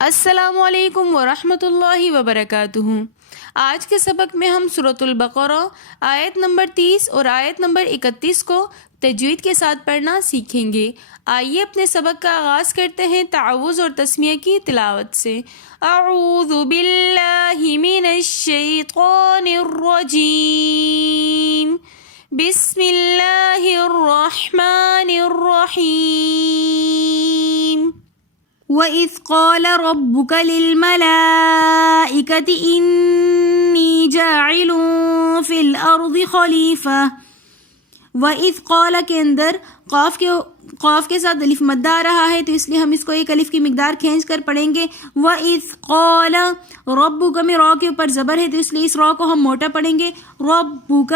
السلام علیکم ورحمۃ اللہ وبرکاتہ۔ آج کے سبق میں ہم سورۃ البقرہ آیت نمبر 30 اور آیت نمبر 31 کو تجوید کے ساتھ پڑھنا سیکھیں گے۔ آئیے اپنے سبق کا آغاز کرتے ہیں تعوذ اور تسمیہ کی تلاوت سے۔ اعوذ باللہ من الشیطان الرجیم، بسم اللہ الرحمن الرحیم۔ وَإِذْ قَالَ رَبُّكَ لِلْمَلَائِكَةِ إِنِّي جَاعِلٌ فِي الْأَرْضِ خَلِيفَةً۔ وَإِذْ قَالَ کے اندر قاف کے ساتھ الف مدہ آ رہا ہے، تو اس لیے ہم اس کو ایک الف کی مقدار کھینچ کر پڑھیں گے۔ وَإِذْ قَالَ رَبُّكَ میں را کے اوپر زبر ہے، تو اس لیے اس را کو ہم موٹا پڑھیں گے۔ رَبُّكَ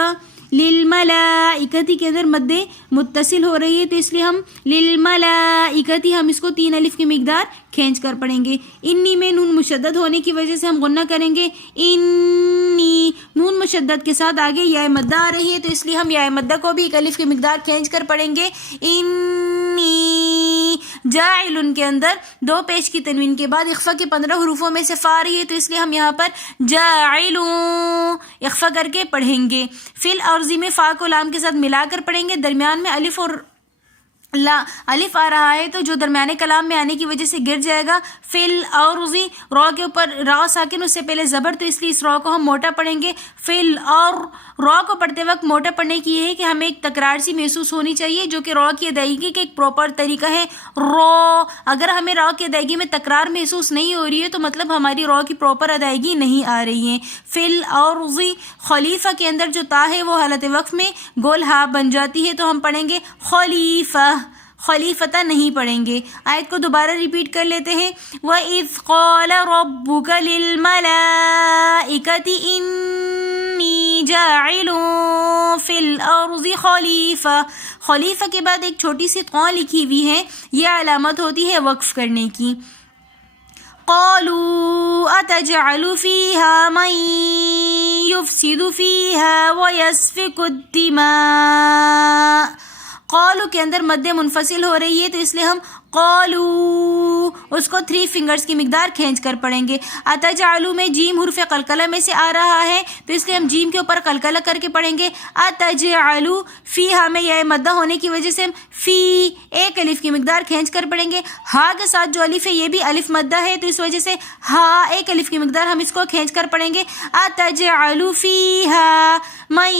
للملائکتی کے اندر مد متصل ہو رہی ہے، تو اس لیے ہم للملائکتی ہم اس کو 3 الف کی مقدار کھینچ کر پڑھیں گے۔ انی میں نون مشدد ہونے کی وجہ سے ہم غنہ کریں گے۔ انی نون مشدد کے ساتھ آگے یا مدہ آ رہی ہے، تو اس لیے ہم یا مدہ کو بھی 1 الف کی مقدار کھینچ کر پڑھیں گے۔ انی جاعل کے اندر 2 پیش کی تنوین کے بعد اخفا کے 15 حروفوں میں سے فا رہی ہے، تو اس لیے ہم یہاں پر جاعل اخفا کر کے پڑھیں گے۔ فی الارض میں فا کو لام کے ساتھ ملا کر پڑھیں گے۔ درمیان میں الف اور الف آ رہا ہے، تو جو درمیانے کلام میں آنے کی وجہ سے گر جائے گا۔ فی الارض را کے اوپر را ساکن، اس سے پہلے زبر، تو اس لیے اس را کو ہم موٹا پڑھیں گے۔ فی را کو پڑھتے وقت موٹا پڑھنے کی یہ ہے کہ ہمیں ایک تکرار سی محسوس ہونی چاہیے، جو کہ را کی ادائیگی کا ایک پراپر طریقہ ہے۔ را اگر ہمیں را کی ادائیگی میں تکرار محسوس نہیں ہو رہی ہے، تو مطلب ہماری را کی پراپر ادائیگی نہیں آ رہی ہے۔ فی الارض خلیفہ کے اندر جو تا ہے وہ حالت وقف میں گول ہا بن جاتی ہے، تو ہم پڑھیں گے خلیفہ، خلیفتہ نہیں پڑھیں گے۔ آیت کو دوبارہ ریپیٹ کر لیتے ہیں۔ وَإِذْ قَالَ رَبُّكَ لِلْمَلَائِكَةِ إِنِّي جَاعِلٌ فِي الْأَرْضِ خَلِيفَةً۔ خلیفہ کے بعد ایک چھوٹی سی قاں لکھی ہوئی ہے، یہ علامت ہوتی ہے وقف کرنے کی۔ قَالُوا أَتَجْعَلُ فِيهَا مَن يُفْسِدُ فِيهَا وَيَسْفِكُ الدِّمَاءَ۔ قالو کے اندر مد منفصل ہو رہی ہے، تو اس لیے ہم قالو اس کو 3 فنگرز کی مقدار کھینچ کر پڑھیں گے۔ اتجعلو میں جیم حرف قلقلہ میں سے آ رہا ہے، تو اس لیے ہم جیم کے اوپر قلقلہ کر کے پڑھیں گے۔ اتجعلو فیہا میں یا مدہ ہونے کی وجہ سے ہم فی 1 الف کی مقدار کھینچ کر پڑھیں گے۔ ہا کے ساتھ جو الف ہے یہ بھی الف مدہ ہے، تو اس وجہ سے ہا 1 الف کی مقدار ہم اس کو کھینچ کر پڑھیں گے۔ اتجعلو فیہا من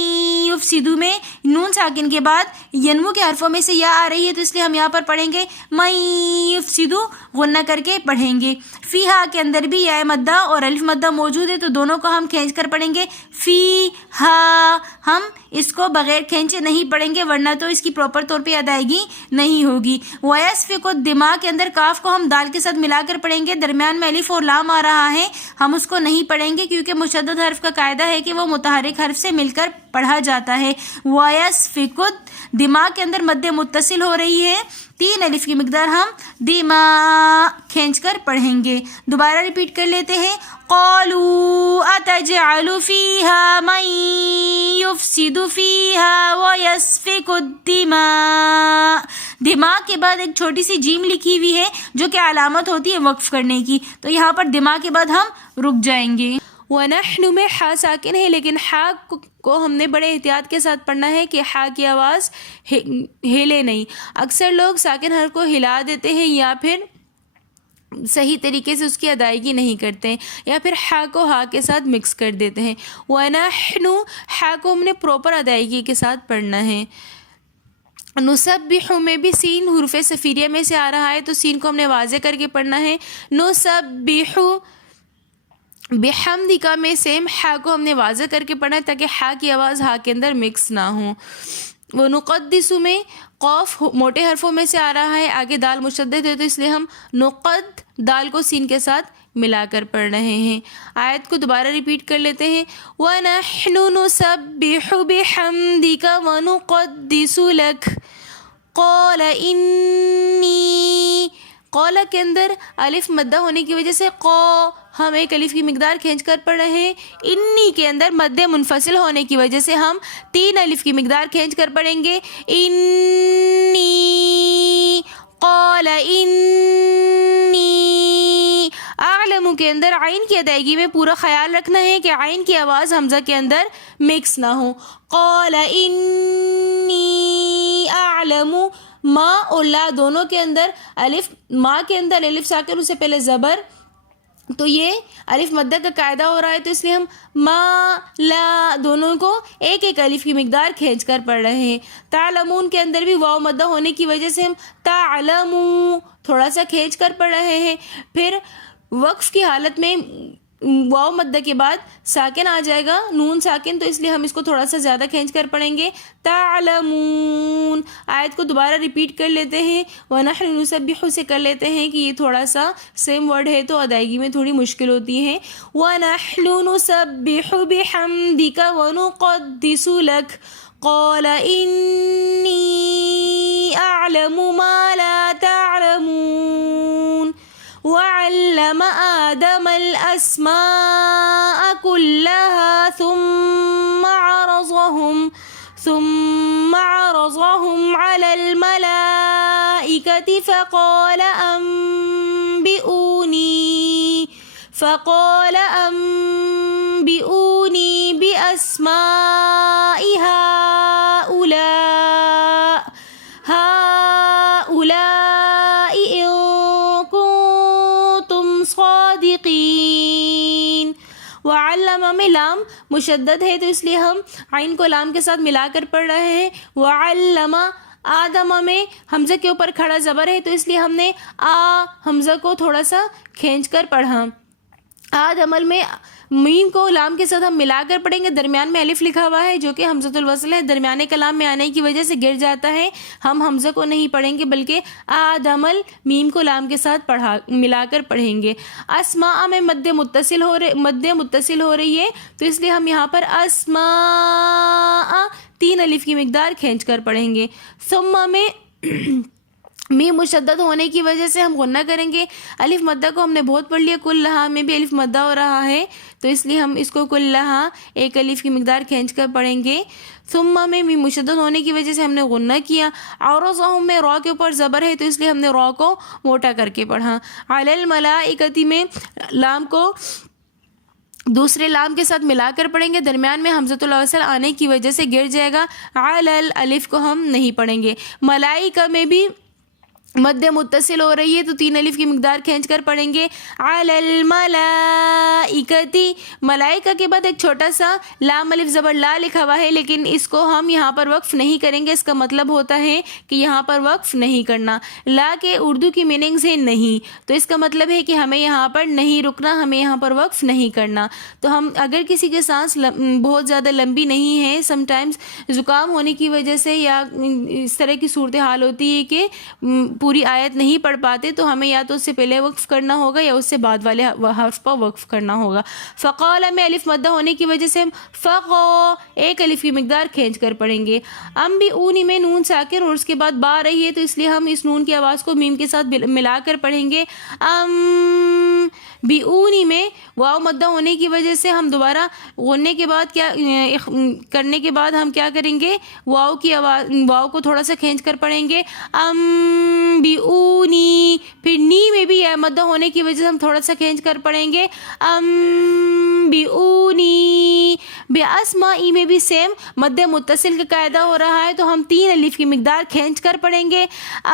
یفسدو میں نون ساکن کے بعد ینمو کے حرفوں میں سے یا آ رہی ہے، تو اس لیے ہم یہاں پر پڑھیں گے من یفسدو، غنہ کر کے پڑھیں گے۔ فیہا کے اندر بھی یا مدہ اور الف مدہ موجود ہے، تو دونوں کو ہم کھینچ کر پڑھیں گے۔ فیہا ہم اس کو بغیر کھینچے نہیں پڑھیں گے، ورنہ تو اس کی پراپر طور پہ ادائیگی نہیں ہوگی۔ وَيَسْفِكُ الدِّمَاء کے اندر کاف کو ہم دال کے ساتھ ملا کر پڑھیں گے۔ درمیان میں الف اور لام آ رہا ہے، ہم اس کو نہیں پڑھیں گے، کیونکہ مشدد حرف کا قاعدہ ہے کہ وہ متحرک حرف سے مل کر پڑھا جاتا ہے۔ وَيَسْفِكُ دماغ کے اندر مد متصل ہو رہی ہے، 3 الف کی مقدار ہم دماغ کھینچ کر پڑھیں گے۔ دوبارہ ریپیٹ کر لیتے ہیں۔ قالوا اتجعل فیہا من یفسد فیہا ویسفک الدماء۔ دماغ کے بعد ایک چھوٹی سی جیم لکھی ہوئی ہے، جو کہ علامت ہوتی ہے وقف کرنے کی، تو یہاں پر دماغ کے بعد ہم رک جائیں گے۔ وَنَحْنُ میں حا ساکن ہے، لیکن حا کو ہم نے بڑے احتیاط کے ساتھ پڑھنا ہے کہ حا کی آواز ہلے نہیں۔ اکثر لوگ ساکن حرف کو ہلا دیتے ہیں، یا پھر صحیح طریقے سے اس کی ادائیگی نہیں کرتے ہیں، یا پھر حا کو ہا کے ساتھ مکس کر دیتے ہیں۔ وَنَحْنُ حا کو ہم نے پراپر ادائیگی کے ساتھ پڑھنا ہے۔ نسبح میں بھی سین حروف صفیریہ میں سے آ رہا ہے، تو سین کو ہم نے واضح کر کے پڑھنا ہے۔ نسبح بحمدک میں سیم حا کو ہم نے واضح کر کے پڑھنا ہے، تاکہ حا کی آواز ہا کے اندر مکس نہ ہو۔ وَنُقَدِّسُ میں قاف موٹے حرفوں میں سے آ رہا ہے، آگے دال مشدد ہے، تو اس لیے ہم نقد دال کو سین کے ساتھ ملا کر پڑھ رہے ہیں۔ آیت کو دوبارہ ریپیٹ کر لیتے ہیں۔ وَنَحْنُ نُسَبِّحُ بِحَمْدِكَ وَنُقَدِّسُ لَكَ قَالَ إِنِّي قَالَ کے اندر الف مدہ ہونے کی وجہ سے ہم 1 الف کی مقدار کھینچ کر پڑھ رہے ہیں۔ انی کے اندر مد منفصل ہونے کی وجہ سے ہم 3 الف کی مقدار کھینچ کر پڑھیں گے۔ انی قال انی حروفوں کے اندر عین کی ادائیگی میں پورا خیال رکھنا ہے کہ عین کی آواز حمزہ کے اندر مکس نہ ہو. قال انی اعلم، ما اور لا دونوں کے اندر الف، ما کے اندر الف ساکن اس سے پہلے زبر، تو یہ الف مدہ کا قاعدہ ہو رہا ہے، تو اس لیے ہم ما لا دونوں کو ایک ایک الف کی مقدار کھینچ کر پڑھ رہے ہیں. تعلمون کے اندر بھی واو مدہ ہونے کی وجہ سے ہم تعلمو تھوڑا سا کھینچ کر پڑھ رہے ہیں. پھر وقف کی حالت میں واو مدہ کے بعد ساکن آ جائے گا، نون ساکن، تو اس لیے ہم اس کو تھوڑا سا زیادہ کھینچ کر پڑھیں گے. تعلمون. آیت کو دوبارہ ریپیٹ کر لیتے ہیں. وَنَحْنُ نُسَبِّحُ سے کر لیتے ہیں کہ یہ تھوڑا سا سیم ورڈ ہے تو ادائیگی میں تھوڑی مشکل ہوتی ہے. وَنَحْنُ نُسَبِّحُ بِحَمْدِكَ وَنُقَدِّسُ لَكَ قَالَ إِنِّي أَعْلَمُ مَا لَا تَعْلَمُونَ. وَعَلَّمَ آدَمَ الْأَسْمَاءَ كُلَّهَا ثُمَّ عَرَضَهُمْ عَلَى الْمَلَائِكَةِ فَقَالَ أَنبِئُونِي بِأَسْمَاءِ هَؤُلَاءِ إِن كُنتُمْ صَادِقِينَ. وعلم میں لام مشدد ہے تو اس لیے ہم عین کو لام کے ساتھ ملا کر پڑھ رہے ہیں. وعلم آدم میں حمزہ کے اوپر کھڑا زبر ہے تو اس لیے ہم نے حمزہ کو تھوڑا سا کھینچ کر پڑھا. عمل میں میم کو لام کے ساتھ ہم ملا کر پڑھیں گے. درمیان میں الف لکھا ہوا ہے جو کہ حمزۃ الوصل ہے، درمیانے کلام میں آنے کی وجہ سے گر جاتا ہے. ہم حمزہ کو نہیں پڑھیں گے بلکہ عمل میم کو لام کے ساتھ ملا کر پڑھیں گے. اسماء میں مد متصل ہو رہی ہے تو اس لیے ہم یہاں پر اسماء 3 الف کی مقدار کھینچ کر پڑھیں گے. ثم میں میم مشدد ہونے کی وجہ سے ہم غنہ کریں گے. الف مدہ کو ہم نے بہت پڑھ لیا، کلہا میں بھی الف مدہ ہو رہا ہے تو اس لیے ہم اس کو کلہا 1 الف کی مقدار کھینچ کر پڑھیں گے. ثم میں میم مشدد ہونے کی وجہ سے ہم نے غنہ کیا. عرضہم میں را کے اوپر زبر ہے تو اس لیے ہم نے را کو موٹا کر کے پڑھا. علی الملائکتی میں لام کو دوسرے لام کے ساتھ ملا کر پڑھیں گے، درمیان میں حمزۃ الوصل آنے کی وجہ سے گر جائے گا. علی الف کو ہم نہیں پڑھیں گے. ملائکہ میں بھی مد متصل ہو رہی ہے تو 3 الف کی مقدار کھینچ کر پڑھیں گے. علی الملائکتی، ملائکہ کے بعد ایک چھوٹا سا لام الف زبر لا لکھا ہوا ہے لیکن اس کو ہم یہاں پر وقف نہیں کریں گے. اس کا مطلب ہوتا ہے کہ یہاں پر وقف نہیں کرنا. لا کے اردو کی میننگز ہے نہیں، تو اس کا مطلب ہے کہ ہمیں یہاں پر نہیں رکنا، ہمیں یہاں پر وقف نہیں کرنا. تو ہم اگر کسی کے سانس بہت زیادہ لمبی نہیں ہے، سم ٹائمز زکام ہونے کی وجہ سے یا اس طرح کی صورتحال ہوتی ہے کہ پوری آیت نہیں پڑھ پاتے تو ہمیں یا تو اس سے پہلے وقف کرنا ہوگا یا اس سے بعد والے حرف پر وقف کرنا ہوگا. فقال میں الف مدہ ہونے کی وجہ سے ہم 1 الف کی مقدار کھینچ کر پڑھیں گے. انبئونی میں نون ساکن اور اس کے بعد با رہی ہے تو اس لیے ہم اس نون کی آواز کو میم کے ساتھ ملا کر پڑھیں گے. بیونی میں واو مدہ ہونے کی وجہ سے ہم دوبارہ غننے کے بعد کرنے کے بعد ہم کیا کریں گے، واو کی آواز، واو کو تھوڑا سا کھینچ کر پڑھیں گے. بیونی. پھر نی میں بھی مدہ ہونے کی وجہ سے ہم تھوڑا سا کھینچ کر پڑھیں گے. بیونی. باسمائی میں بھی سیم مد متصل کا قاعدہ ہو رہا ہے تو ہم 3 الف کی مقدار کھینچ کر پڑھیں گے.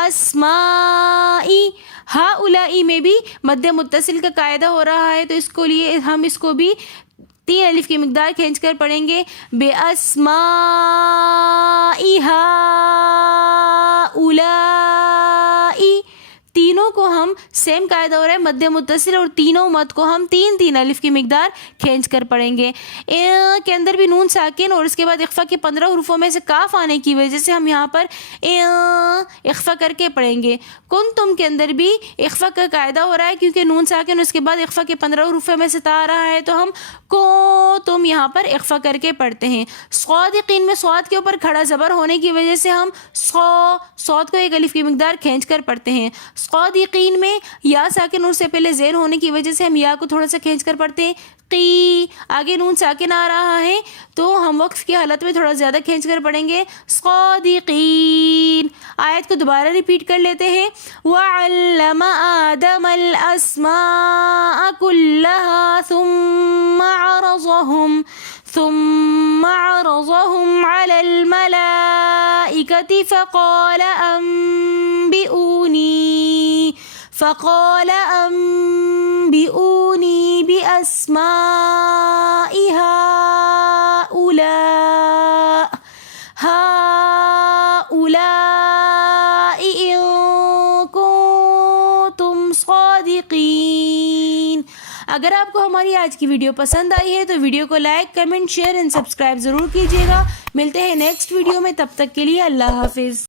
اسمائی. ہاؤلائی میں بھی مد متصل کا قاعدہ ہو رہا ہے تو اس کو لیے ہم اس کو بھی 3 الف کی مقدار کھینچ کر پڑھیں گے. بے اسمائی ہاؤلائی. تینوں کو ہم سیم قاعدہ ہو رہا ہے مد متصل اور تینوں مد کو ہم 3 الف کی مقدار کھینچ کر پڑھیں گے. کے اندر بھی نون ساکن اور اس کے بعد اخفا کے 15 حروفوں میں سے کاف آنے کی وجہ سے ہم یہاں پر اخفا کر کے پڑھیں گے. کنتم کے اندر بھی اخفا کا قاعدہ ہو رہا ہے کیونکہ نون ساکن اس کے بعد اخفا کے 15 حروفوں میں سے تا آ رہا ہے تو ہم کو تم یہاں پر اخفا کر کے پڑھتے ہیں. صادقین میں صاد کے اوپر کھڑا زبر ہونے کی وجہ سے ہم صاد کو 1 الف کی مقدار کھینچ کر پڑھتے ہیں. صادقین میں یا ساکن اور سے پہلے زیر ہونے کی وجہ سے ہم یا کو تھوڑا سا کھینچ کر پڑھتے ہیں. قی. آگے نون ساکن آ رہا ہے تو ہم وقف کی حالت میں تھوڑا زیادہ کھینچ کر پڑھیں گے. صادقین. آیت کو دوبارہ ریپیٹ کر لیتے ہیں. وَعَلَّمَ آدَمَ الْأَسْمَاءَ كلها ثم عرضهم على الملائكة فقال أنبئوني بأسماء هؤلاء إن كنتم صادقين. اگر آپ کو ہماری آج کی ویڈیو پسند آئی ہے تو ویڈیو کو like, comment, share and subscribe ضرور کیجیے گا. ملتے ہیں نیکسٹ ویڈیو میں، تب تک کے لیے اللہ حافظ.